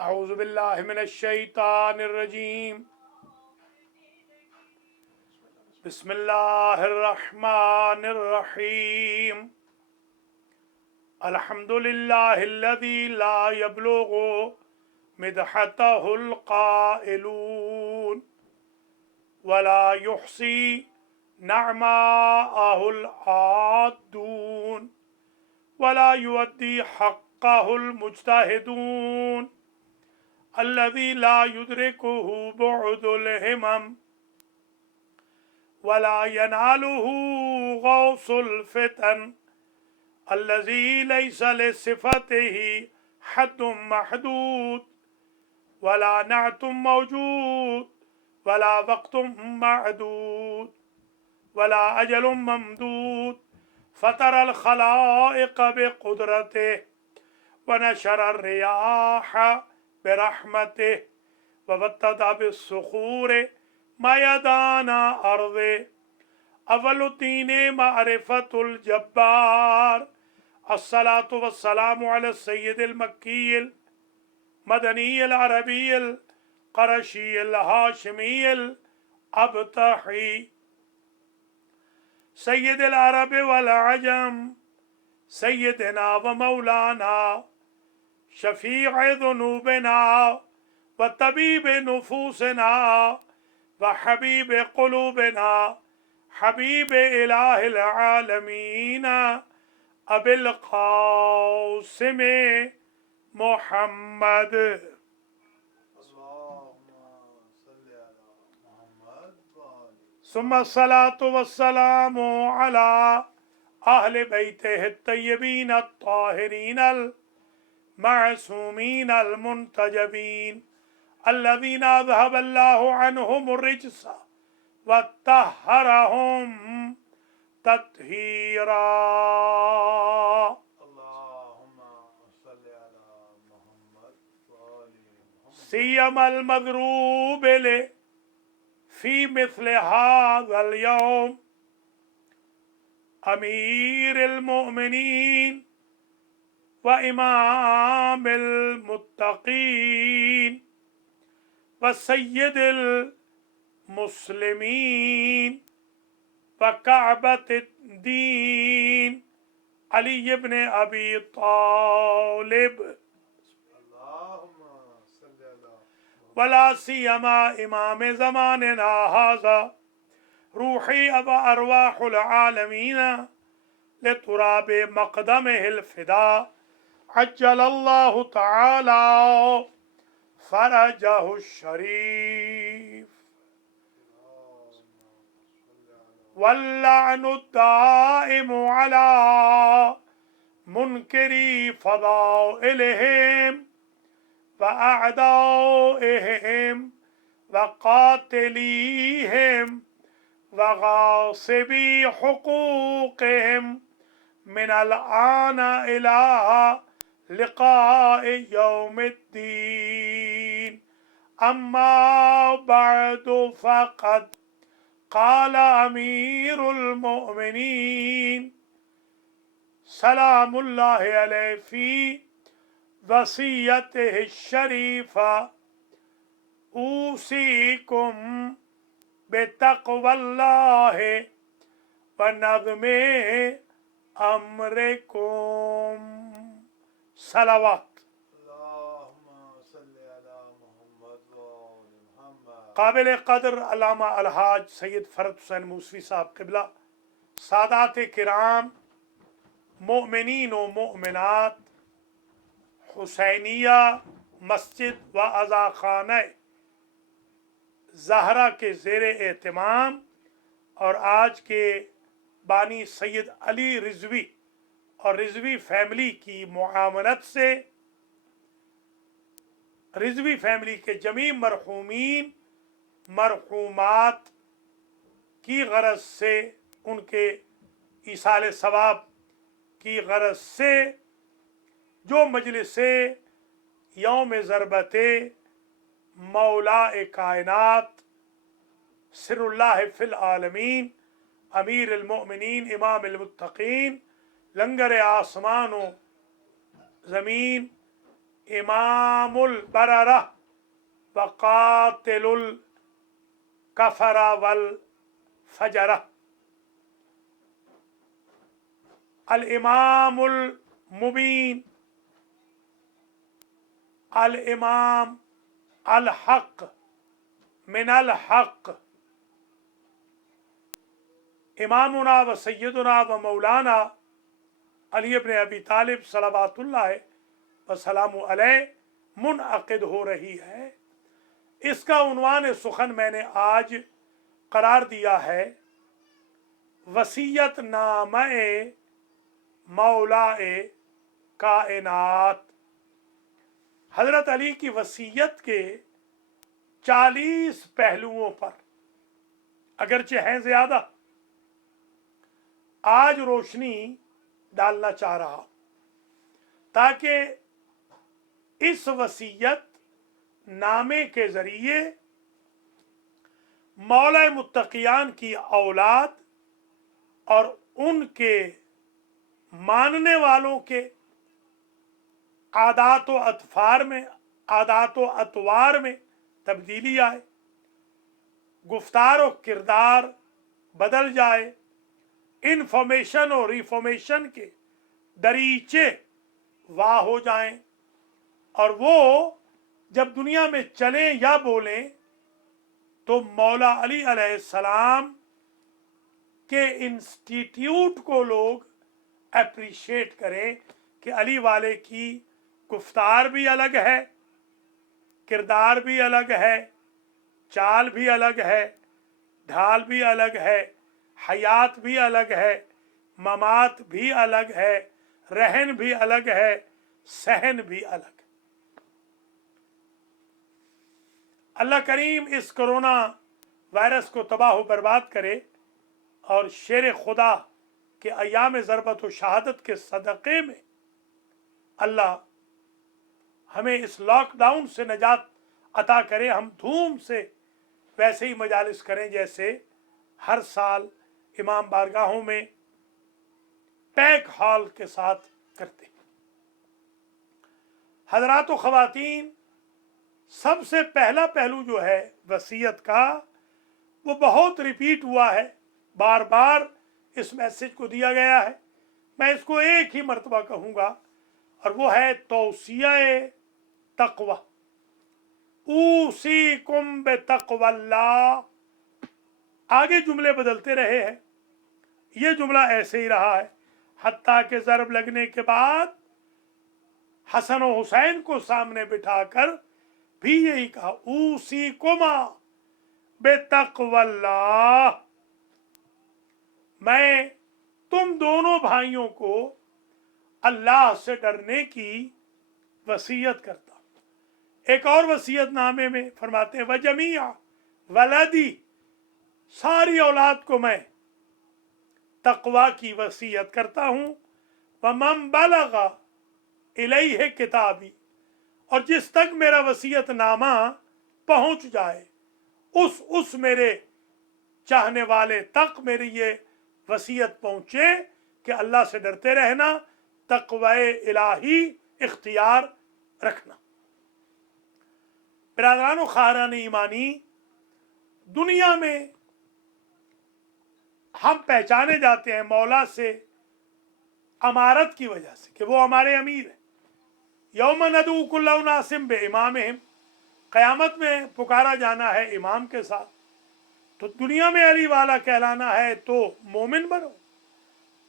اعوذ باللہ من الشیطان الرجیم بسم اللہ الرحمن الرحیم الحمد للہ الذی لا یبلغ مدحتہ القائلون ولا یحصی نعماءہ العادون ولا یؤدی حقہ المجتہدون الذي لا يدركه بعد الهمم ولا يناله غوص الفتن الذي ليس لصفته حد محدود ولا نعت موجود ولا وقت معدود ولا أجل ممدود فطر الخلائق بقدرته ونشر الرياح برحمته ووطد بالصخور ميدان أرضه أول الدين معرفة الجبار الصلاة والسلام على السيد المكي المدني العربي القرشي الهاشمي الأبطحي سيد العرب والعجم سيدنا ومولانا شفیع ذنوبنا وطبیب نفوسنا وحبیب قلوبنا حبیب الہ العالمین ابی القاسم محمد ثم الصلاة والسلام على اہل بیتہ الطیبین الطاہرین معصومين المنتجبين الذين ذهب الله عنهم الرجس وطهرهم تطهيرا اللهم صل على محمد سيما المضروب في مثل هذا اليوم أمير المؤمنين وإمام المتقين وسيد المسلمين وكعبة الدين علي بن أبي طالب ولا سيما إمام زماننا هذا روحي وأرواح العالمين لتراب مقدمه الفداء عجل الله تعالى فرجه الشريف واللعن الدائم على منكري فضائلهم وأعدائهم وقاتليهم وغاصبي حقوقهم من الآن إلى لقاء يوم الدين أما بعد فقد قال أمير المؤمنين سلام الله عليه في وصيته الشريفة أوصيكم بتقوى الله ونظم أمركم صلوات قابل قدر علامہ الحاج سید فرد حسین موسوی صاحب قبلہ، سادات کرام، مؤمنین و مؤمنات، حسینیہ مسجد و عزاخانہ زہرا کے زیر اہتمام اور آج کے بانی سید علی رضوی اور رضوی فیملی کی معاونت سے رضوی فیملی کے جمیع مرحومین مرحومات کی غرض سے، ان کے ایصال ثواب کی غرض سے جو مجلس یوم ضربت مولا کائنات سر اللہ فی العالمین امیر المؤمنین امام المتقین لنگر آسمان و زمین इमामुल बररा व कातिलुल कफरा वल फजरा। अल इमामुल मुबीन, अल इमाम अल हक मिनल हक। इमामुना व सैयदुना व मौलाना अली इब्न अबी तालिब सलावतुल्लाह व सलामु अलैह मुनअक़िद हो रही है। इसका उन्वान सुखन मैंने आज करार दिया है वसीयत नामे मौलाए कायनात। हजरत अली की वसीयत के 40 पहलुओं पर अगरचे हैं ज्यादा, आज रोशनी डालना चाह रहा ताकि इस वसीयत नामे के जरिए मौला मुत्तकियान की औलाद और उनके मानने वालों के आदात व अतवार में तब्दीली आए, गुफ्तार और किरदार बदल जाए, इन्फॉर्मेशन और रिफॉर्मेशन के दरीचे वाह हो जाएं, और वो जब दुनिया में चलें या बोलें तो मौला अली अलैहिस्सलाम के इंस्टीट्यूट को लोग अप्रिशिएट करें कि अली वाले की गुफ्तार भी अलग है, किरदार भी अलग है, चाल भी अलग है, ढाल भी अलग है, हयात भी अलग है, ममात भी अलग है, रहन भी अलग है, सहन भी अलग है। अल्लाह करीम इस कोरोना वायरस को तबाह व बर्बाद करे और शेर खुदा के अयाम ज़रबत व शहादत के सदक़े में अल्लाह हमें इस लॉकडाउन से नजात अता करे। हम धूम से वैसे ही मजालिस करें जैसे हर साल इमाम बारगाहों में पैक हॉल के साथ करते हैं। हजरात व ख़वातीन, सबसे पहला पहलू जो है वसीयत का वो बहुत रिपीट हुआ है, बार बार इस मैसेज को दिया गया है। मैं इसको एक ही मर्तबा कहूँगा और वो है तौसिया तक़वा। ऊसीकुम बितक़वल्लाह। आगे जुमले बदलते रहे हैं, ये जुमला ऐसे ही रहा है हत्ता के ज़रब लगने के बाद हसन और हुसैन को सामने बिठाकर भी यही कहा ऊसीकुमा बितक़वल्लाह। मैं तुम दोनों भाइयों को अल्लाह से डरने की वसीयत करता हूं। एक और वसीयत नामे में फरमाते हैं वजमिया वलदी, सारी औलाद को मैं तक़वा की वसीयत करता हूं। वमन बलगा इलैहि किताबी, और जिस तक मेरा वसीयत नामा पहुंच जाए उस मेरे चाहने वाले तक मेरी ये वसीयत पहुंचे कि अल्लाह से डरते रहना, तक़वा इलाही इख्तियार रखना। बिरादरान व खारान ईमानी, दुनिया में हम पहचाने जाते हैं मौला से अमारत की वजह से कि वो हमारे अमीर हैं। यौम नदू कुल्ला उनासिम बे इमामिहिम, क़यामत में पुकारा जाना है इमाम के साथ। तो दुनिया में अली वाला कहलाना है तो मोमिन बनो,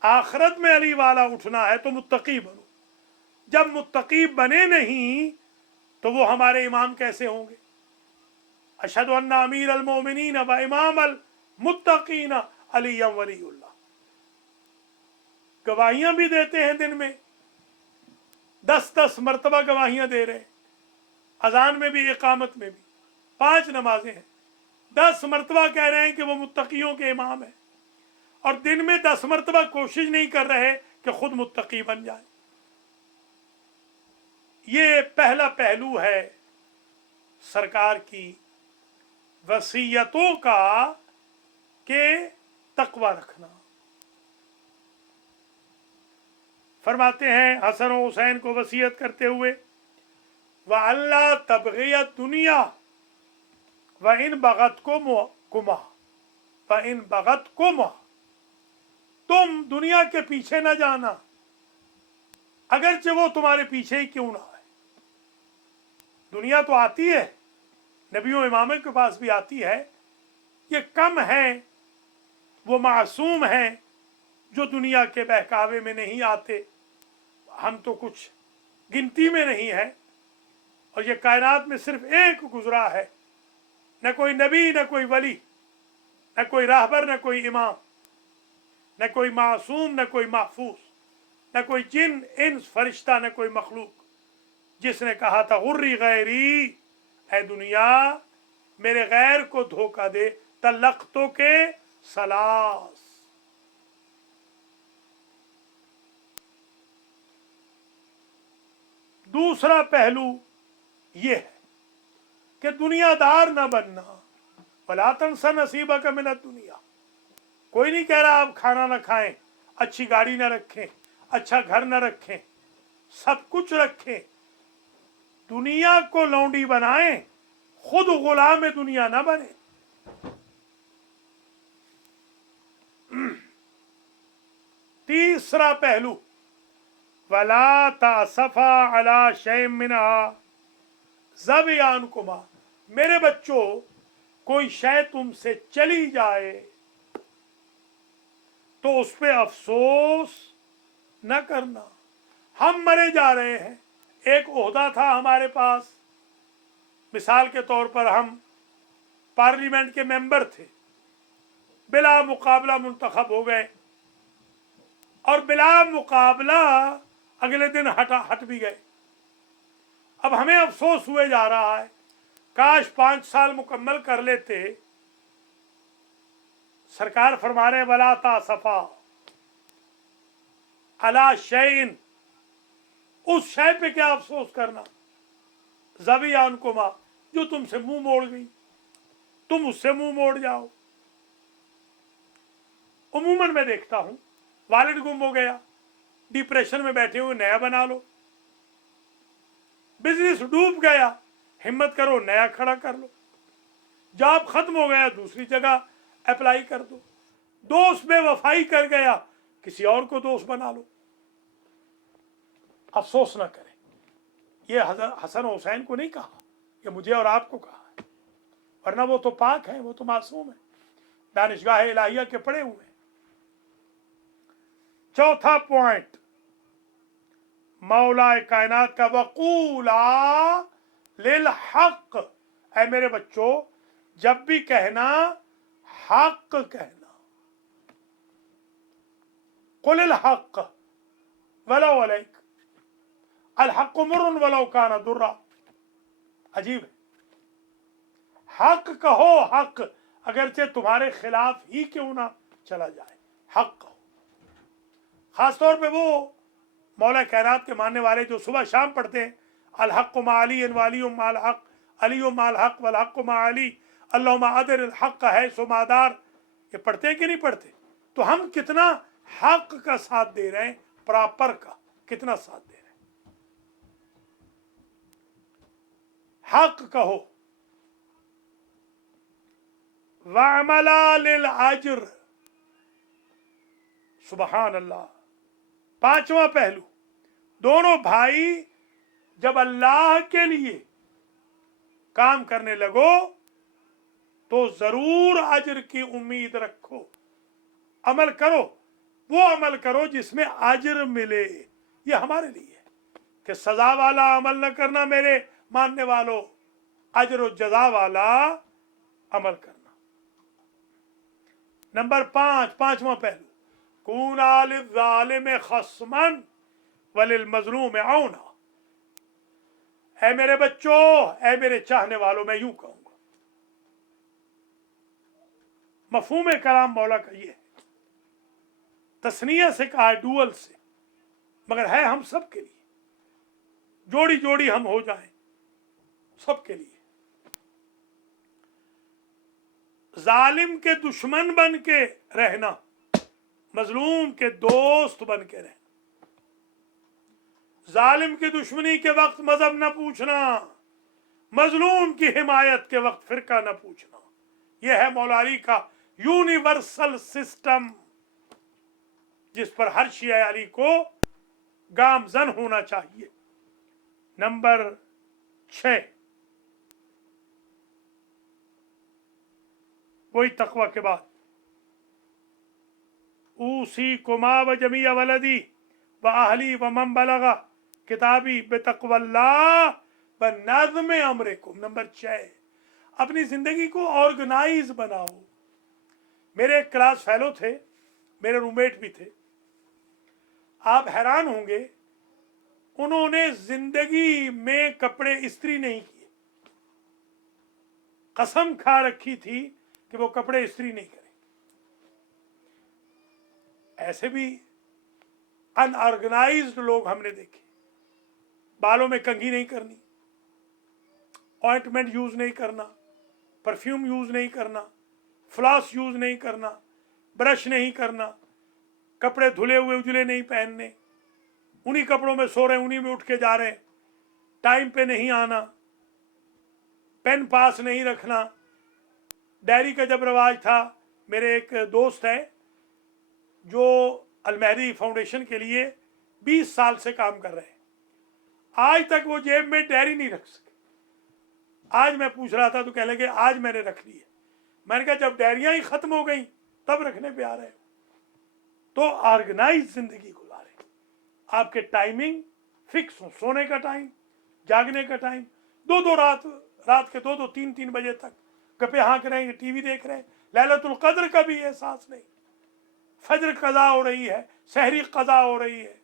आखिरत में अली वाला उठना है तो मुत्तकी बनो। जब मुत्तकी बने नहीं तो वो हमारे इमाम कैसे होंगे? अशहदु अन्ना अमीर अल मोमिनीन व इमाम अल मुत्तकीन अली वलीउल्लाह। गवाहियां भी देते हैं, दिन में 10-10 मरतबा गवाहियां दे रहे हैं, अजान में भी इकामत में भी, 5 नमाजें हैं, 10 मरतबा कह रहे हैं कि वो मुत्तकियों के इमाम है, और दिन में 10 मरतबा कोशिश नहीं कर रहे कि खुद मुत्तकी बन जाए। ये पहला पहलू है सरकार की वसीयतों का के तकवा रखना। फरमाते हैं हसन और हुसैन को वसीयत करते हुए वअल्ला तबग़ियत दुनिया व इन बग़तकुमा व इन बग़तकुमा, तुम दुनिया के पीछे न जाना अगरचे वो तुम्हारे पीछे ही क्यों ना है। दुनिया तो आती है, नबियों इमामों के पास भी आती है, ये कम है वो मासूम हैं जो दुनिया के बहकावे में नहीं आते, हम तो कुछ गिनती में नहीं है। और ये कायनात में सिर्फ एक गुजरा है, न कोई नबी न कोई वली, न कोई राहबर न कोई इमाम, न कोई मासूम न कोई महफूज, न कोई जिन इंस फरिश्ता न कोई मखलूक, जिसने कहा था गुर्री गैरी, ऐ दुनिया मेरे गैर को धोखा दे, तलख्तो के सलास। दूसरा पहलू ये है कि दुनियादार न बनना, वला तंसा नसीबक मिनद दुनिया। कोई नहीं कह रहा आप खाना न खाएं, अच्छी गाड़ी न रखें, अच्छा घर न रखें, सब कुछ रखें, दुनिया को लौंडी बनाएं, खुद गुलाम दुनिया न बने। तीसरा पहलू, वला तासफा अला शैम मिनहा ज़बियानकुमा, मेरे बच्चों कोई शय तुमसे चली जाए तो उस पे अफसोस न करना। हम मरे जा रहे हैं, एक ओहदा था हमारे पास, मिसाल के तौर पर हम पार्लियामेंट के मेंबर थे, बिला मुकाबला मुंतखब हो गए और बिला मुकाबला अगले दिन हट भी गए। अब हमें अफसोस हुए जा रहा है, काश 5 साल मुकम्मल कर लेते। सरकार फरमा रहे वला तासफा अला शैइन, उस शय पे क्या अफसोस करना, ज़बियानकुमा, जो तुमसे मुंह मोड़ गई, तुम उससे मुंह मोड़ जाओ। उमूमन मैं देखता हूं, वालिद गुम हो गया, डिप्रेशन में बैठे हुए नया बना लो, बिजनेस डूब गया, हिम्मत करो नया खड़ा कर लो, जॉब खत्म हो गया दूसरी जगह अप्लाई कर दो, दोस्त बेवफाई कर गया किसी और को दोस्त बना लो। अफसोस ना करें। ये हसन हुसैन को नहीं कहा, ये मुझे और आपको कहा है, वरना वो तो पाक है, वो तो मासूम है, दानिशगाह इलाहिया के पड़े हुए हैं। चौथा पॉइंट, मौला कायनात का वकूला लिल हक, ऐ मेरे बच्चों जब भी कहना हक कहना, कुलिल हक वलो अलैक, अल हक मुर्रन वलो काना दुर्रा। अजीब है, हक कहो, हक अगरचे तुम्हारे खिलाफ ही क्यों ना चला जाए, हक कहो। खासतौर पे वो मौला कायनात के मानने वाले जो सुबह शाम पढ़ते हैं, अल हक मा अली वाली माल हक, अली माल हक वल हक मा अली, अल्लाहुम्मा अदर हक है सुमादार, ये पढ़ते हैं कि नहीं पढ़ते? तो हम कितना हक का साथ दे रहे हैं, प्रॉपर का कितना साथ दे रहे हैं। हक कहो, वअमला लिल अज्र, सुबहान अल्लाह। पांचवा पहलू, दोनों भाई जब अल्लाह के लिए काम करने लगो तो जरूर अजर की उम्मीद रखो, अमल करो, वो अमल करो जिसमें अजर मिले। ये हमारे लिए है कि सजा वाला अमल न करना मेरे मानने वालों, अजर और जजा वाला अमल करना। नंबर 5, पांचवा पहलू, कूना लिज़्ज़ालिम खस्मन वलिल मज़लूम औना, ऐ मेरे बच्चों, ऐ मेरे चाहने वालों, मैं यूं कहूंगा, मफहूम कलाम मौला का ये है, तस्निया से कहा, डुअल से, मगर है हम सब के लिए, जोड़ी जोड़ी हम हो जाएं सबके लिए। जालिम के दुश्मन बन के रहना, मजलूम के दोस्त बन के रहना। जालिम की दुश्मनी के वक्त मजहब न पूछना, मजलूम की हिमायत के वक्त फिरका न पूछना। यह है मौला अली का यूनिवर्सल सिस्टम, जिस पर हर शिया अली को गामजन होना चाहिए। नंबर 6, वही तकवा के बाद, ऊसी कुमा व जमिया वलदी व अहली व मन बलगा किताबी बेतकवल्लाह व नज़्म अमरिकुम। नंबर 6, अपनी जिंदगी को ऑर्गेनाइज बनाओ। मेरे एक क्लास फेलो थे, मेरे रूममेट भी थे, आप हैरान होंगे, उन्होंने जिंदगी में कपड़े इस्त्री नहीं किए। कसम खा रखी थी कि वो कपड़े इस्त्री नहीं करें। ऐसे भी अनऑर्गेनाइज्ड लोग हमने देखे। बालों में कंघी नहीं करनी, ऑइंटमेंट यूज नहीं करना, परफ्यूम यूज नहीं करना, फ्लॉस यूज नहीं करना, ब्रश नहीं करना, कपड़े धुले हुए उजले नहीं पहनने, उन्हीं कपड़ों में सो रहे हैं, उन्हीं में उठ के जा रहे हैं, टाइम पे नहीं आना, पेन पास नहीं रखना। डायरी का जब रवाज था, मेरे एक दोस्त है जो अलमहदी फाउंडेशन के लिए 20 साल से काम कर रहे हैं, आज तक वो जेब में डायरी नहीं रख सके। आज मैं पूछ रहा था तो कह लगे आज मैंने रख ली है। मैंने कहा जब डायरियां ही खत्म हो गई तब रखने पे आ रहे हो। तो ऑर्गेनाइज जिंदगी गुजारें, आपके टाइमिंग फिक्स हो, सोने का टाइम, जागने का टाइम, दो रात के 2-3 बजे तक गप्पे हाँक रहे हैं, टीवी देख रहे हैं, लैलतुल कद्र का भी एहसास नहीं। फजर कज़ा हो रही है, सहरी कज़ा हो रही है।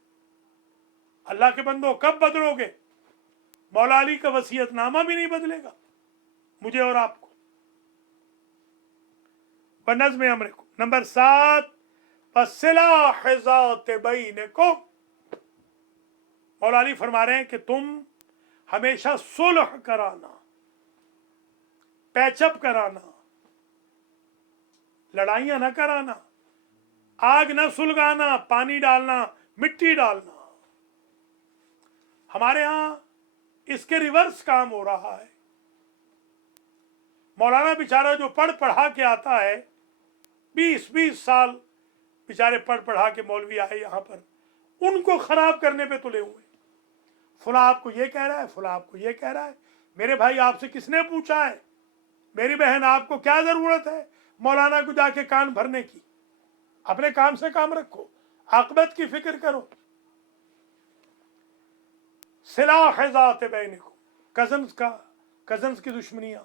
अल्लाह के बंदो कब बदलोगे? मौला अली का वसीयतनामा भी नहीं बदलेगा मुझे और आपको। बनज़्म अमरिकुम। नंबर 7, फसिलाह ज़ात बैनकुम। मौला अली फरमा रहे हैं कि तुम हमेशा सुलह कराना, पैचअप कराना, लड़ाइयां ना कराना, आग ना सुलगाना, पानी डालना, मिट्टी डालना। हमारे यहां इसके रिवर्स काम हो रहा है। मौलाना बेचारा जो पढ़ पढ़ा के आता है, 20-20 साल बेचारे पढ़ पढ़ा के मौलवी आए यहाँ पर, उनको खराब करने पे तुले हुए। फुला आपको ये कह रहा है, फुला आपको ये कह रहा है। मेरे भाई आपसे किसने पूछा है? मेरी बहन आपको क्या जरूरत है मौलाना को जाके कान भरने की? अपने काम से काम रखो, आकबत की फिक्र करो। सिलाह ज़ात बैनकुम, कजन्स की दुश्मनियां,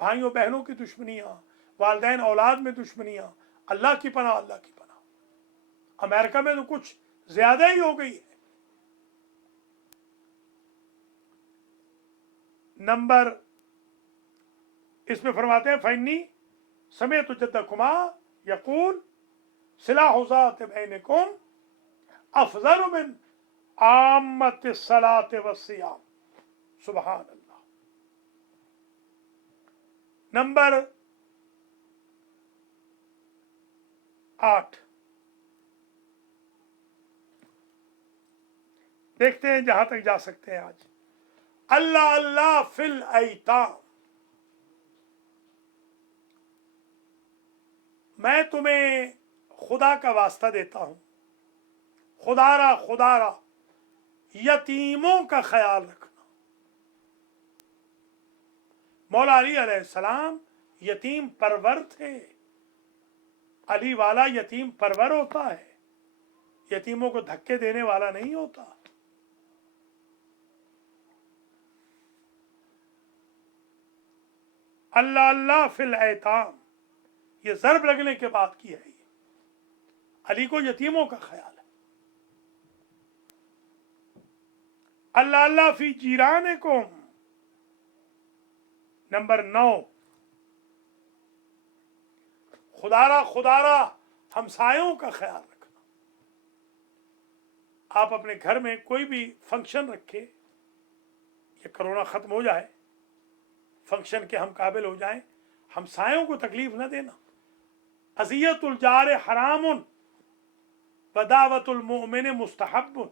भाइयों बहनों की दुश्मनियां, वालिदैन औलाद में दुश्मनियां, अल्लाह की पनाह, अल्लाह की पनाह। अमेरिका में तो कुछ ज्यादा ही हो गई है। नंबर इसमें फरमाते हैं, फैनी समेत जद्दकुमा यकूल सिलाह ज़ात बैनकुम अफज़ल मिन आम्मत सलात व सियाम। सुबहान अल्लाह। नंबर 8, देखते हैं जहां तक जा सकते हैं आज। अल्लाह अल्लाह फिल ऐताम। मैं तुम्हें खुदा का वास्ता देता हूं, खुदारा खुदारा यतीमों का ख्याल रखना। मौला अली अलैहिस्सलाम यतीम परवर थे। अली वाला यतीम परवर होता है, यतीमों को धक्के देने वाला नहीं होता। अल्लाह अल्लाह फिल ऐताम, ये ज़र्ब लगने के बाद की है। ये अली को यतीमों का ख्याल है। अल्लाह अल्लाह फी जीरानिकुम। नंबर 9, खुदारा खुदारा हमसायों का ख्याल रखना। आप अपने घर में कोई भी फंक्शन रखे, ये कोरोना खत्म हो जाए, फंक्शन के हम काबिल हो जाएं, हमसायों को तकलीफ न देना। अज़ियतुल जार हरामुन व दावतुल मोमिन मुस्तहब्बुन।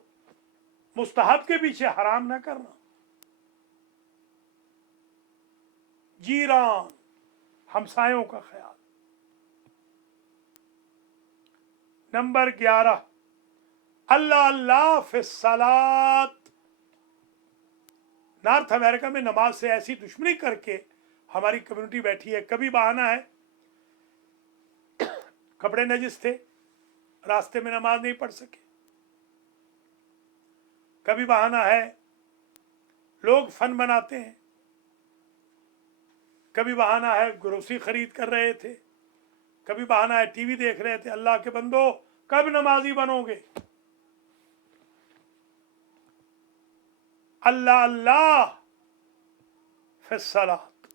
मुस्तहब के पीछे हराम ना करना। जीरान, हमसायों का ख्याल। नंबर 11, अल्लाह अल्लाह फिस्सलात। नॉर्थ अमेरिका में नमाज से ऐसी दुश्मनी करके हमारी कम्युनिटी बैठी है। कभी बहाना है कपड़े नजिस थे, रास्ते में नमाज नहीं पढ़ सके। कभी बहाना है लोग फन बनाते हैं। कभी बहाना है ग्रोसरी खरीद कर रहे थे। कभी बहाना है टीवी देख रहे थे। अल्लाह के बंदो, कब नमाजी बनोगे? अल्लाह अल्लाह फिस्सलात।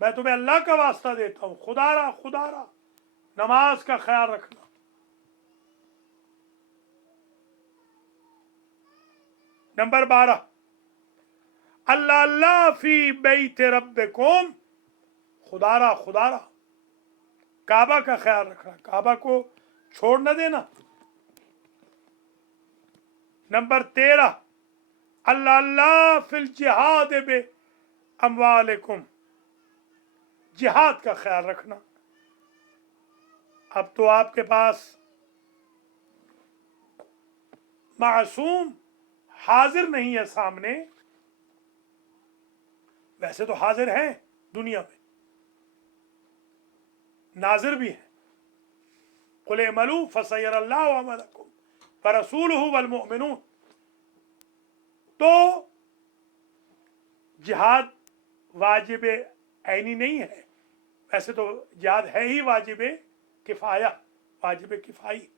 मैं तुम्हें अल्लाह का वास्ता देता हूं, खुदारा खुदारा नमाज का ख्याल रखना। नंबर 12, अल्लाह अल्लाह फी बैत रब्बिकुम। खुदारा खुदारा काबा का ख्याल रखना, काबा को छोड़ न देना। नंबर 13, अल्लाह अल्लाह फिल जिहाद बे अमवालिकुम। जिहाद का ख्याल रखना। अब तो आपके पास मासूम हाजिर नहीं है सामने, वैसे तो हाजिर हैं दुनिया में, नाजिर भी है। कुल अमलू फसयरल्लाहु अमलकुम व रसूलुहु वल मुमिनून। तो जिहाद वाजिब ऐनी नहीं है, वैसे तो जिहाद है ही वाजिब किफाया, वाजिब किफाई।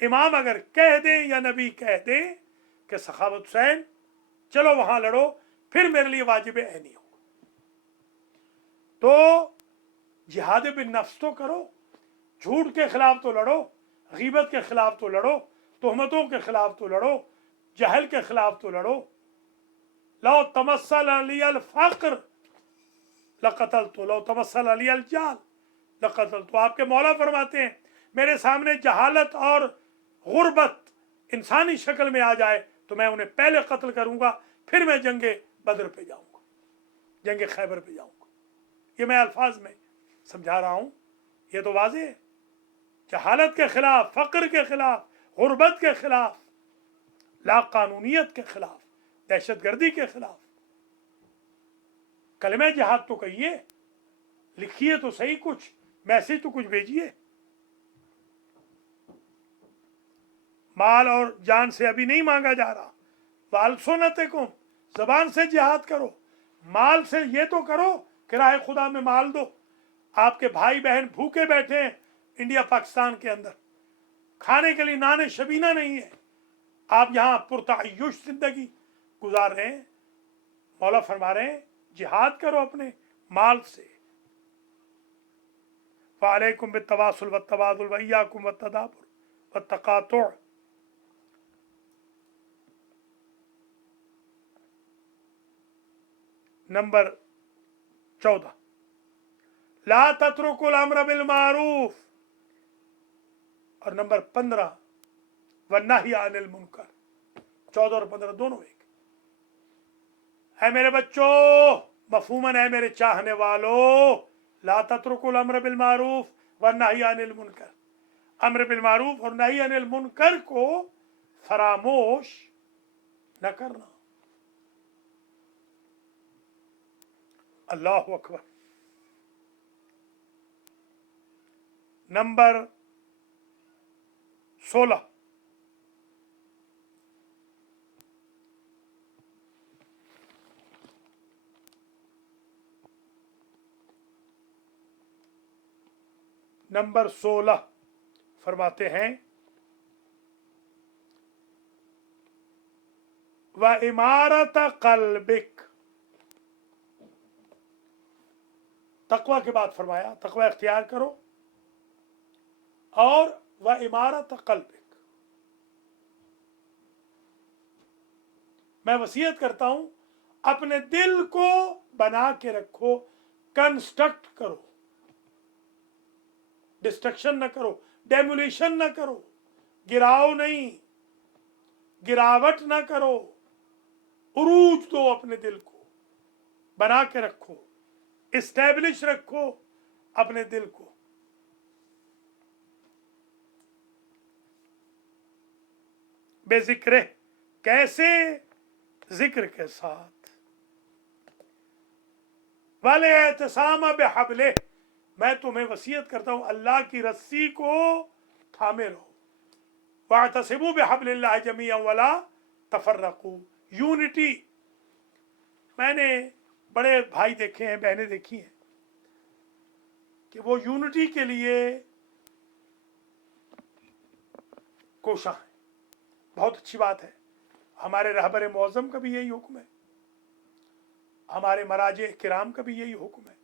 इमाम अगर कह दे या नबी कह दे कि सखावत हुसैन चलो वहां लड़ो, फिर मेरे लिए वाजिब ऐनी होगा। तो जिहाद बिन नफ्स तो करो, झूठ के खिलाफ तो लड़ो, गीबत के खिलाफ तो लड़ो, तोहमतों के खिलाफ तो लड़ो, जहल के खिलाफ तो लड़ो। लो तमस्सल अलियल फक्र लकतल तो, लो तमस्सल अलियल जाल लकतल तो। आपके मौला फरमाते हैं मेरे सामने जहालत और गुर्बत इंसानी शक्ल में आ जाए तो मैं उन्हें पहले कत्ल करूंगा, फिर मैं जंगे बदर पे जाऊंगा, जंगे खैबर पे जाऊंगा। ये मैं अल्फाज में समझा रहा हूं, ये तो वाज़ेह है। जहालत के खिलाफ, फक्र के खिलाफ, गुर्बत के खिलाफ, लाकानूनियत के खिलाफ, दहशतगर्दी के खिलाफ कलमे जिहाद तो कहिए, लिखिए तो सही, कुछ मैसेज तो कुछ भेजिए। माल और जान से अभी नहीं मांगा जा रहा। वालसोनतकुम, जबान से जिहाद करो, माल से ये तो करो किराए खुदा में माल दो। आपके भाई बहन भूखे बैठे हैं इंडिया पाकिस्तान के अंदर, खाने के लिए नाने शबीना नहीं है, आप यहां पुरतायुश जिंदगी गुजार रहे हैं। मौला फरमा रहे हैं जिहाद करो अपने माल से। वालेकुम बित्तवासुल वत्तवादुल वइयाकुम वत्तदाबुर वत्तकातुअ। नंबर 14, ला तत्रुकुल अम्र बिल मारूफ। और नंबर 15, वन्नही अनिल मुनकर। 14 और 15 दोनों एक है। मेरे बच्चों, मफहूमन है मेरे चाहने वालों, ला तत्रुकुल अम्र बिल मारूफ वन्नही अनिल मुनकर। अम्र बिल मारूफ और नही अनिल मुनकर को फरामोश न करना। अल्लाहु अकबर। नंबर 16, नंबर 16 फरमाते हैं व इमारत कल्बिक। तकवा के बाद फरमाया तकवा इख्तियार करो, और व इमारत कल्बिक। मैं वसीयत करता हूं अपने दिल को बना के रखो, कंस्ट्रक्ट करो, डिस्ट्रक्शन न करो, डेमोलिशन न करो, गिराओ नहीं, गिरावट ना करो, उरूज दो, अपने दिल को बना के रखो, इस्टेब्लिश रखो अपने दिल को। बेजिक्र, कैसे? जिक्र के साथ। वाले एहतसाम बेहबले, मैं तुम्हें वसीयत करता हूं अल्लाह की रस्सी को थामे रहो। वातसिबू बिहब्लिल्लाहि जमीअन वला तफर्रकू, यूनिटी। मैंने बड़े भाई देखे हैं, बहनें देखी हैं कि वो यूनिटी के लिए कोशा है। बहुत अच्छी बात है। हमारे रहबर मौज़म का भी यही हुक्म है, हमारे मराजे किराम का भी यही हुक्म है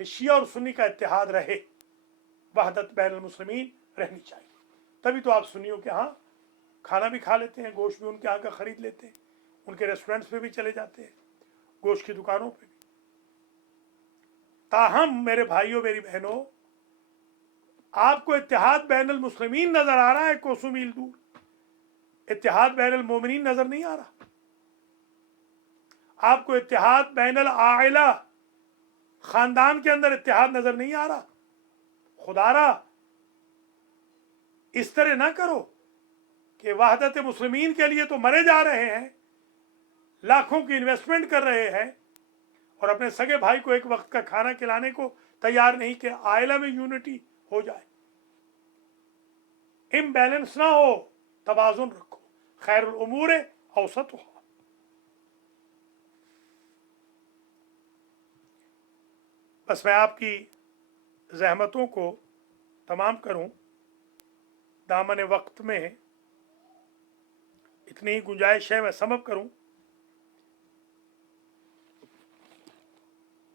कि शिया और सुन्नी का इत्तेहाद रहे, वहदत बैनुल मुस्लिमीन रहनी चाहिए। तभी तो आप सुन्नियों के यहाँ खाना भी खा लेते हैं, गोश्त भी उनके यहाँ का खरीद लेते हैं, उनके रेस्टोरेंट्स पे भी चले जाते हैं, गोश्त की दुकानों पे भी। ताहम मेरे भाइयों मेरी बहनों, आपको इत्तेहाद बैनुल मुस्लिमीन नजर आ रहा है कोसों मील दूर, इत्तेहाद बैनुल मोमिनीन नजर नहीं आ रहा। आपको इत्तेहाद बैनुल आइला, खानदान के अंदर इत्तेहाद नजर नहीं आ रहा। खुदारा इस तरह ना करो कि वहदत मुस्लिमीन के लिए तो मरे जा रहे हैं, लाखों की इन्वेस्टमेंट कर रहे हैं, और अपने सगे भाई को एक वक्त का खाना खिलाने को तैयार नहीं कि आइला में यूनिटी हो जाए। इम्बैलेंस ना हो, तवाजुन रखो। खैरुल उमूर औसतुहा। बस मैं आपकी ज़हमतों को तमाम करूं, दामन वक्त में इतनी ही गुंजाइश है, मैं समझ करूं।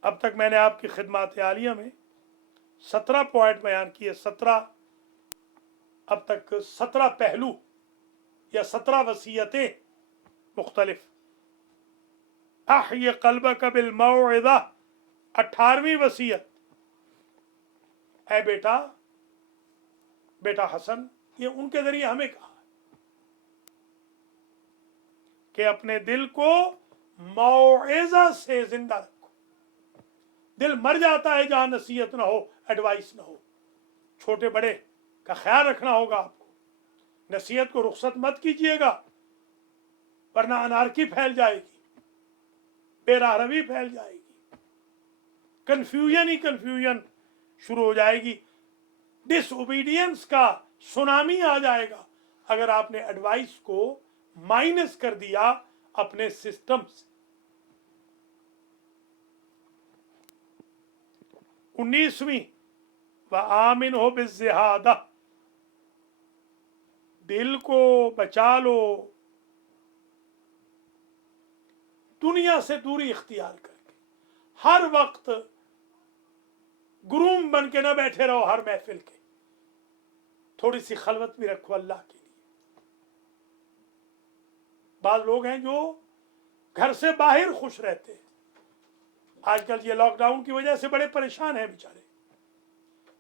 अब तक मैंने आपकी खिदमत आलिया में 17 पॉइंट बयान किए, 17, अब तक 17 पहलू या 17 वसीयतें मुख्तलिफ। अह्य क़ल्बक बिल-मौइज़ा, 18वीं वसीयत, ऐ बेटा, बेटा हसन, ये उनके जरिए हमें कहा कि अपने दिल को मौइज़ा से जिंदा रखो। दिल मर जाता है जहां नसीहत ना हो, एडवाइस ना हो। छोटे बड़े का ख्याल रखना होगा आपको। नसीहत को रुखसत मत कीजिएगा, वरना अनारकी फैल जाएगी, बेराहरवी फैल जाएगी, कंफ्यूजन ही कंफ्यूजन शुरू हो जाएगी, डिसओबीडियंस का सुनामी आ जाएगा अगर आपने एडवाइस को माइनस कर दिया अपने सिस्टम से। 19वीं, व आमिन हो बिज़्ज़िहादा, दिल को बचा लो, दुनिया से दूरी इख्तियार करके। हर वक्त गुरूम बन के ना बैठे रहो हर महफिल के, थोड़ी सी खलवत भी रखो अल्लाह के लिए। बाज लोग हैं जो घर से बाहर खुश रहते हैं, आजकल ये लॉकडाउन की वजह से बड़े परेशान हैं बेचारे।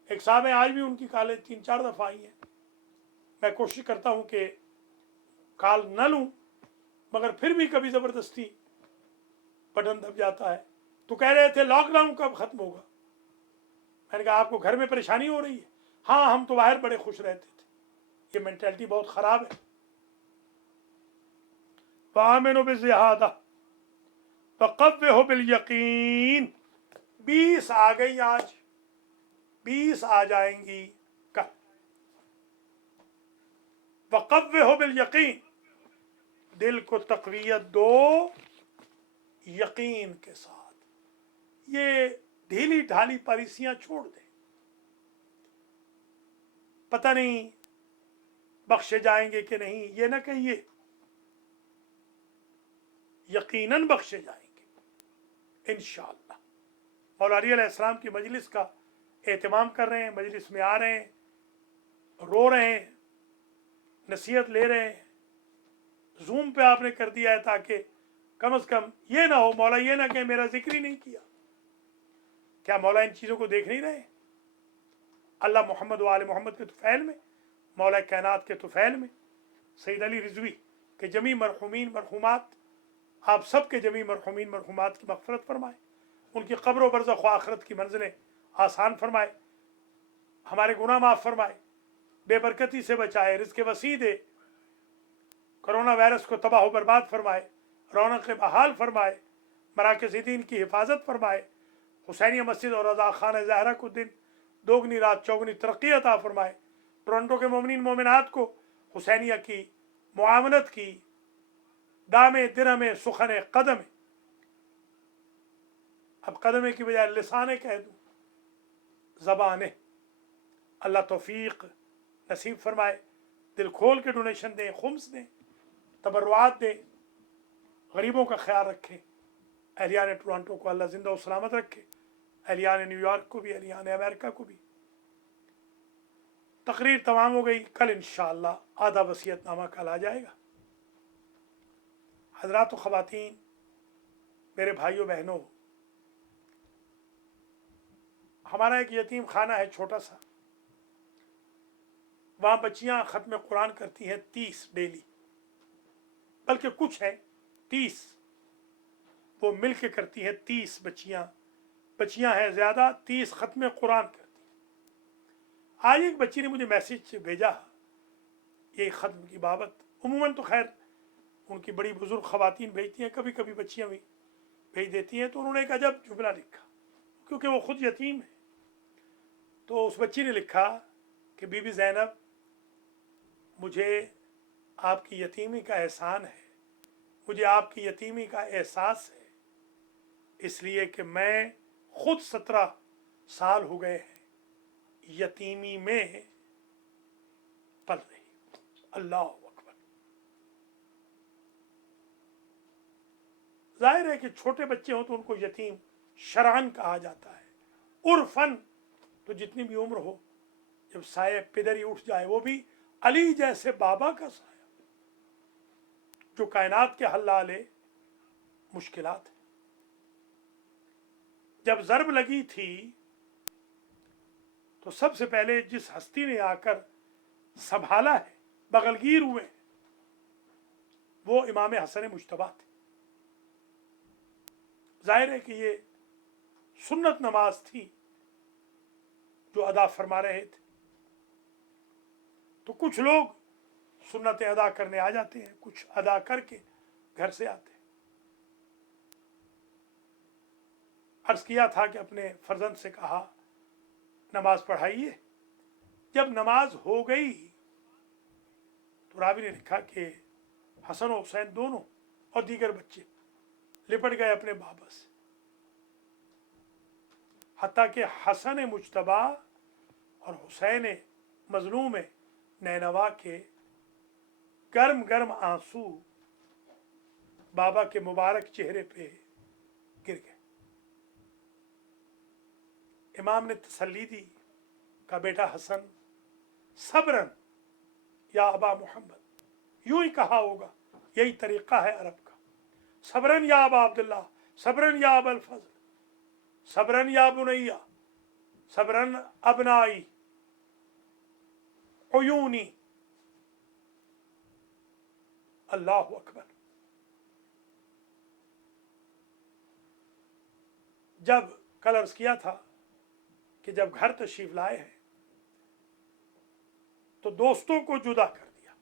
एक साहब हैं, आज भी उनकी कॉलेज 3-4 दफ़ा आई है। मैं कोशिश करता हूं कि कॉल न लूं, मगर फिर भी कभी ज़बरदस्ती बटन दब जाता है। तो कह रहे थे लॉकडाउन कब ख़त्म होगा। मैंने कहा आपको घर में परेशानी हो रही है? हाँ, हम तो बाहर बड़े खुश रहते थे। ये मेंटेलिटी बहुत ख़राब है। वामिनु बिज़्ज़िहादा वक़व्विहु बिल यकीन, 20 आ गई आज, 20 आ जाएंगी कल। वक़व्विहु बिल यकीन, दिल को तक़वियत दो यकीन के साथ। ये ढीली ढाली पॉलिसियां छोड़ दें। पता नहीं बख्शे जाएंगे कि नहीं, ये ना कहिए, यकीनन बख्शे जाएंगे इंशाअल्लाह। मौला अली अलैहिस्सलाम की मजलिस का एहतमाम कर रहे हैं, मजलिस में आ रहे हैं, रो रहे हैं, नसीहत ले रहे हैं। जूम पे आपने कर दिया है ताकि कम से कम ये ना हो, मौला ये ना कहे मेरा जिक्र ही नहीं किया। क्या मौला इन चीज़ों को देख नहीं रहे? अल्लाह मोहम्मद व आले मोहम्मद के तुफैल में, मौला कायनात के तुफैल में सईद अली रिजवी के जमी मरहुमीन मरहुमात, आप सब के जमी मरहुमीन मरहुमात की मग़फ़िरत फरमाए, उनकी क़ब्र व बरज़ख़ व आखिरत की मंज़िलें आसान फरमाए, हमारे गुनाह माफ़ फरमाए, बेबरकती से बचाए, रिज़्क़ वसी दे, कोरोना वायरस को तबाह बर्बाद फरमाए, रौनक बहाल फरमाए, मराकज़ दीन की हिफाजत फरमाए, हुसैनिया मस्जिद और रज़ा खान ज़हरा को दिन दोगुनी रात चौगुनी तरक्की अता फरमाए, टोरंटो के मोमिनीन मोमिनात को हुसैनिया की मुआवनत की दामे दिरहमे सुखन कदम, अब कदम की बजाय लिसाने कह दूँ, ज़बाने, अल्लाह तौफीक नसीब फरमाए, दिल खोल के डोनेशन दें, खुम्स दें, तबर्रुआत दें, गरीबों का ख्याल रखें, अहलियान टोरंटो को अल्लाह ज़िंदा और सलामत रखे, अहलियान न्यूयॉर्क को भी, अहलियान अमेरिका को भी। तकरीर तमाम हो गई, कल इंशाअल्लाह आधा वसीयतनामा कल आ जाएगा। हज़रात व ख़वातीन, मेरे भाइयों बहनों, हमारा एक यतीम खाना है छोटा सा, वहाँ बच्चियाँ ख़त्म कुरान करती हैं 30 डेली, बल्कि कुछ है 30, वो मिल के करती हैं 30 बच्चियाँ हैं ज़्यादा, 30 ख़त्म कुरान करती हैं। आज एक बच्ची ने मुझे मैसेज भेजा ये ख़त्म की बाबत, उमूमन तो खैर उनकी बड़ी बुज़ुर्ग ख़वातीन भेजती हैं, कभी कभी बच्चियाँ भी भेज देती हैं। तो उन्होंने एक अजब जुमला लिखा, क्योंकि वो ख़ुद यतीम है। तो उस बच्ची ने लिखा कि बीबी ज़ैनब, मुझे आपकी यतीमी का एहसान है, मुझे आपकी यतीमी का एहसास है, इसलिए कि मैं ख़ुद 17 साल हो गए हैं यतीमी में पल रही। अल्लाह अकबर। जाहिर है कि छोटे बच्चे हों तो उनको यतीम शरान कहा जाता है। उर्फन तो जितनी भी उम्र हो, जब साये पिदर ही उठ जाए, वो भी अली जैसे बाबा का साया, जो कायनात के हल्लाले मुश्किलात है। जब ज़रब लगी थी तो सबसे पहले जिस हस्ती ने आकर संभाला है, बगलगीर हुए, वो इमाम हसन मुज्तबा थे। जाहिर है कि ये सुन्नत नमाज थी जो अदा फरमा रहे थे। तो कुछ लोग सुन्नतें अदा करने आ जाते हैं, कुछ अदा करके घर से आते हैं। अर्ज किया था कि अपने फर्जंद से कहा नमाज पढ़ाइए। जब नमाज हो गई तो रावी ने लिखा कि हसन और हुसैन दोनों और दीगर बच्चे लिपट गए अपने बाबा से, हत्ता कि हसन मुज्तबा और हुसैन मजलूम नैनवा के गर्म गर्म आंसू बाबा के मुबारक चेहरे पे गिर गए। इमाम ने तसल्ली दी, का बेटा हसन, सब्रन या अबा मोहम्मद, यूं ही कहा होगा, यही तरीक़ा है अरब का। सब्रन या अबा अब्दुल्ला, सब्रन या अबल फज़ल, सब्रन या बुनैया, सब्रन अबनाई उयूनी। अल्लाह अकबर। जब कल अर्ज़ किया था कि जब घर तशरीफ लाए हैं तो दोस्तों को जुदा कर दिया,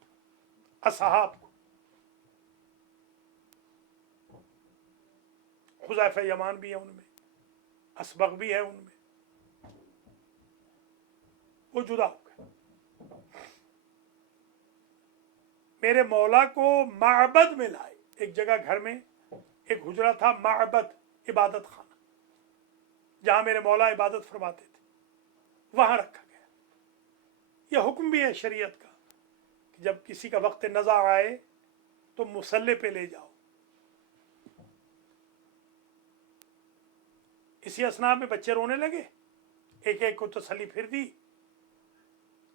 असहाब को। हुज़ैफ़ा यमान भी है उनमें, असबग भी है उनमें, वो जुदा हो गए। मेरे मौला को माबद में लाए। एक जगह घर में एक हुजरा था, माबद, इबादत खाना, जहां मेरे मौला इबादत फरमाते थे, वहां रखा गया। यह हुक्म भी है शरीयत का कि जब किसी का वक्त नज़ा आए तो मुसल्ले पे ले जाओ। इसी असना में बच्चे रोने लगे, एक एक को तसल्ली फिर दी।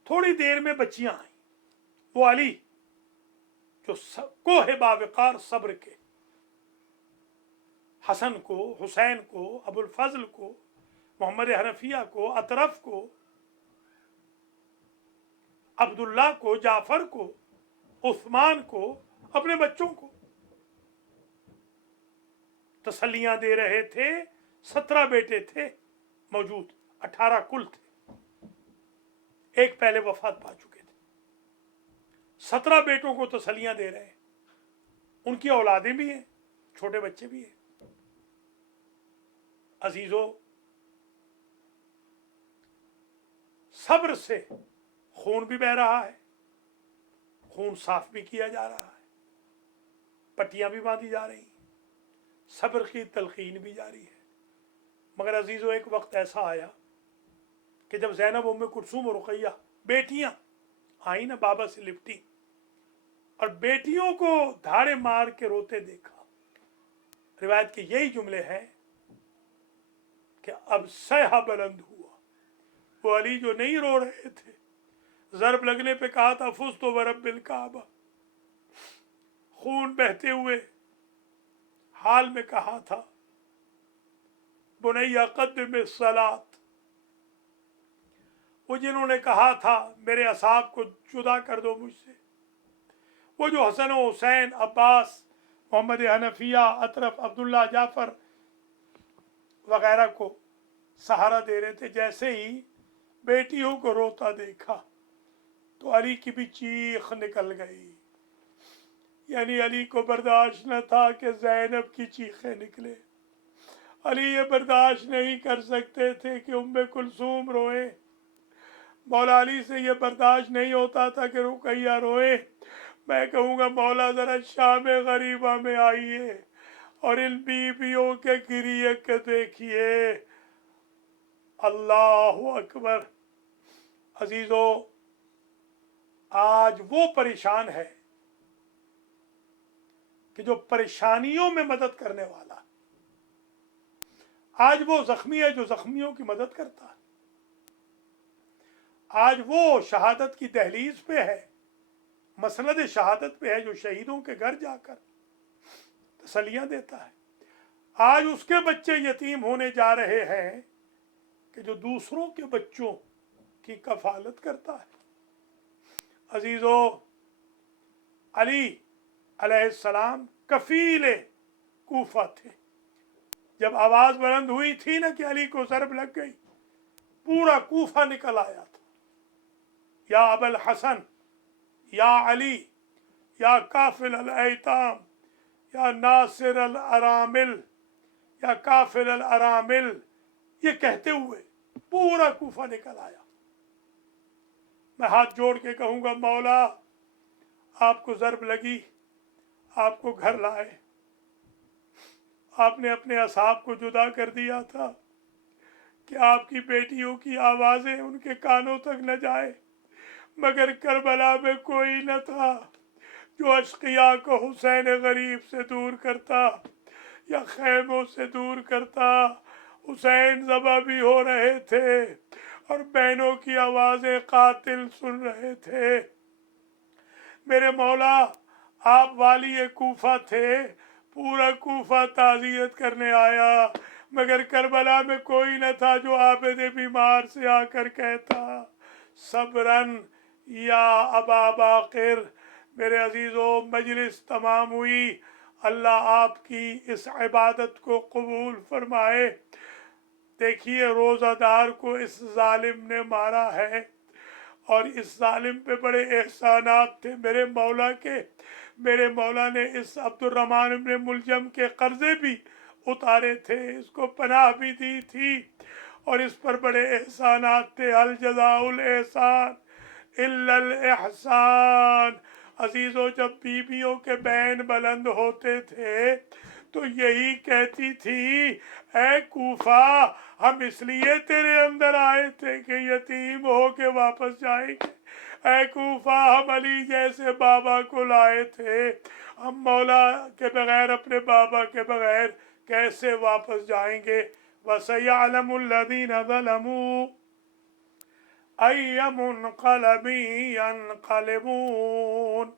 थोड़ी देर में बच्चियां आई, वो अली जो कोहे बावकार सब्र के, हसन को, हुसैन को, अबुल फजल को, मोहम्मद हनफिया को, अतरफ को, अब्दुल्ला को, जाफर को उस्मान को, अपने बच्चों को तसल्लियां दे रहे थे। 17 बेटे थे मौजूद, 18 कुल थे, एक पहले वफात पा चुके थे। 17 बेटों को तसल्लियां दे रहे हैं, उनकी औलादें भी हैं, छोटे बच्चे भी हैं। अजीजों, सब्र से खून भी बह रहा है, खून साफ भी किया जा रहा है, पट्टियां भी बांधी जा रही हैं, सब्र की तलकीन भी जारी है। मगर अजीजों, एक वक्त ऐसा आया कि जब ज़ैनब, उम्मे कुलसूम और रुक़ैया बेटियां आई ना, बाबा से लिपटी और बेटियों को धाड़े मार के रोते देखा, रिवायत के यही जुमले हैं कि अब सहा बुलंद हुआ। वो अली जो नहीं रो रहे थे, ज़रब लगने पे कहा था फुज़्तु बरब्बिल काबा, खून बहते हुए हाल में कहा था बुनैया क़द्दिम सलात, वो जिन्होंने कहा था मेरे असहाब को जुदा कर दो मुझसे, वो जो हसन हुसैन, अब्बास, मोहम्मद हनफिया, अतरफ, अब्दुल्ला, जाफ़र वगैरह को सहारा दे रहे थे, जैसे ही बेटियों को रोता देखा तो अली की भी चीख निकल गई। यानी अली को बर्दाश्त न था कि ज़ैनब की चीखें निकले। अली ये बर्दाश्त नहीं कर सकते थे कि उम्मे कुलसूम रोए। मौला अली से ये बर्दाश्त नहीं होता था कि रुकैया रोए। मैं कहूँगा मौला ज़रा शाम गरीबा में आइए और इन बीबियों के गिरिए के देखिए। अल्लाहु अकबर। अजीज़ों, आज वो परेशान है कि जो परेशानियों में मदद करने वाला, आज वो जख्मी है जो जख्मियों की मदद करता है, आज वो शहादत की दहलीज पे है, मसनद शहादत पे है, जो शहीदों के घर जाकर तसल्लियां देता है। आज उसके बच्चे यतीम होने जा रहे हैं कि जो दूसरों के बच्चों की कफालत करता है। अजीजों, अली अलैहिस्सलाम कफीले कूफा थे। जब आवाज बुलंद हुई थी ना कि अली को ज़रब लग गई, पूरा कूफा निकल आया था। या अबल हसन, या अली, या काफिल अल ऐताम, या नासिर अल अरामिल, या काफिल अल अरामिल, ये कहते हुए पूरा कूफा निकल आया। मैं हाथ जोड़ के कहूँगा मौला, आपको ज़रब लगी, आपको घर लाए, आपने अपने असहाब को जुदा कर दिया था कि आपकी बेटियों की आवाज़ें उनके कानों तक न जाए, मगर करबला में कोई न था जो अशकिया को हुसैन गरीब से दूर करता या खैमों से दूर करता। हुसैन ज़बा भी हो रहे थे और बहनों की आवाज़ें कातिल सुन रहे थे। मेरे मौला, आप वाली कूफा थे, पूरा कूफा ताज़ियत करने आया, मगर करबला में कोई न था जो आबिद बीमार से आकर कहता सब्रन या अबा बाकिर। मेरे अजीज़ों, मजलिस तमाम हुई। अल्लाह आपकी इस इबादत को कबूल फरमाए। देखिए, रोज़ादार को इस जालिम ने मारा है और इस जालिम पे बड़े एहसानात थे मेरे मौला के। मेरे मौला ने इस अब्दुर्रहमान इब्न मुलजम के कर्जे भी उतारे थे, इसको पनाह भी दी थी और इस पर बड़े एहसानात थे। अल जज़ाउल एहसान इल्लल एहसान। अजीज़ों, जब बीबियों के बैन बुलंद होते थे तो यही कहती थी, ऐ कूफा, हम इसलिए तेरे अंदर आए थे कि यतीम हो के वापस जाएंगे। ऐ कूफा, हम अली जैसे बाबा को लाए थे, हम मौला के बगैर, अपने बाबा के बगैर कैसे वापस जाएंगे। वसयअलमुल्लज़ीना ज़लमू अय्य मुनक़लबिन यनक़लिबून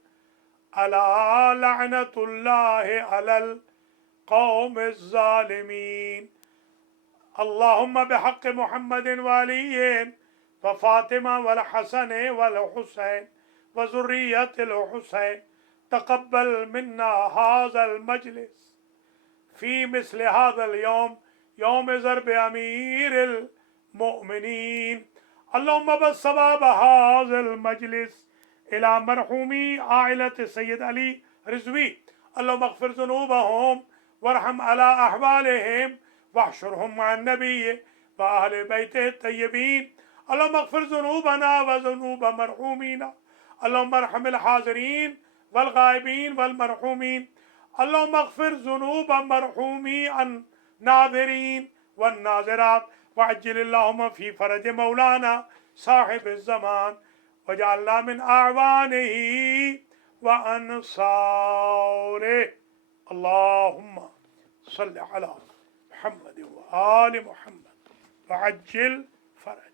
अला लअनतुल्लाहि अलल क़ौमिज़्ज़ालिमीन। अल्लाहुम्मा बिहक़्क़ि मुहम्मदिन व अलिय्यिन व फ़ातिमा वल हसन वल हुसैन وذرية الحسين تقبل منا هذا المجلس في مثل هذا اليوم يوم ضرب أمير المؤمنين. اللهم بث ثواب هذا المجلس إلى مرحومي عائلة السيد علي رضوي. اللهم اغفر ذنوبهم وارحم على أحوالهم واحشرهم مع النبي وأهل بيته الطيبين. اللهم اغفر ذنوبنا وذنوب مرحومينا. اللهم ارحم الحاضرين والغائبين والمرحومين. اللهم اغفر ذنوب مرحومي الناظرين والناظرات وعجل اللهم في فرج مولانا صاحب الزمان وجعلنا من أعوانه وأنصاره. اللهم صل على محمد وآل محمد وعجل فرج.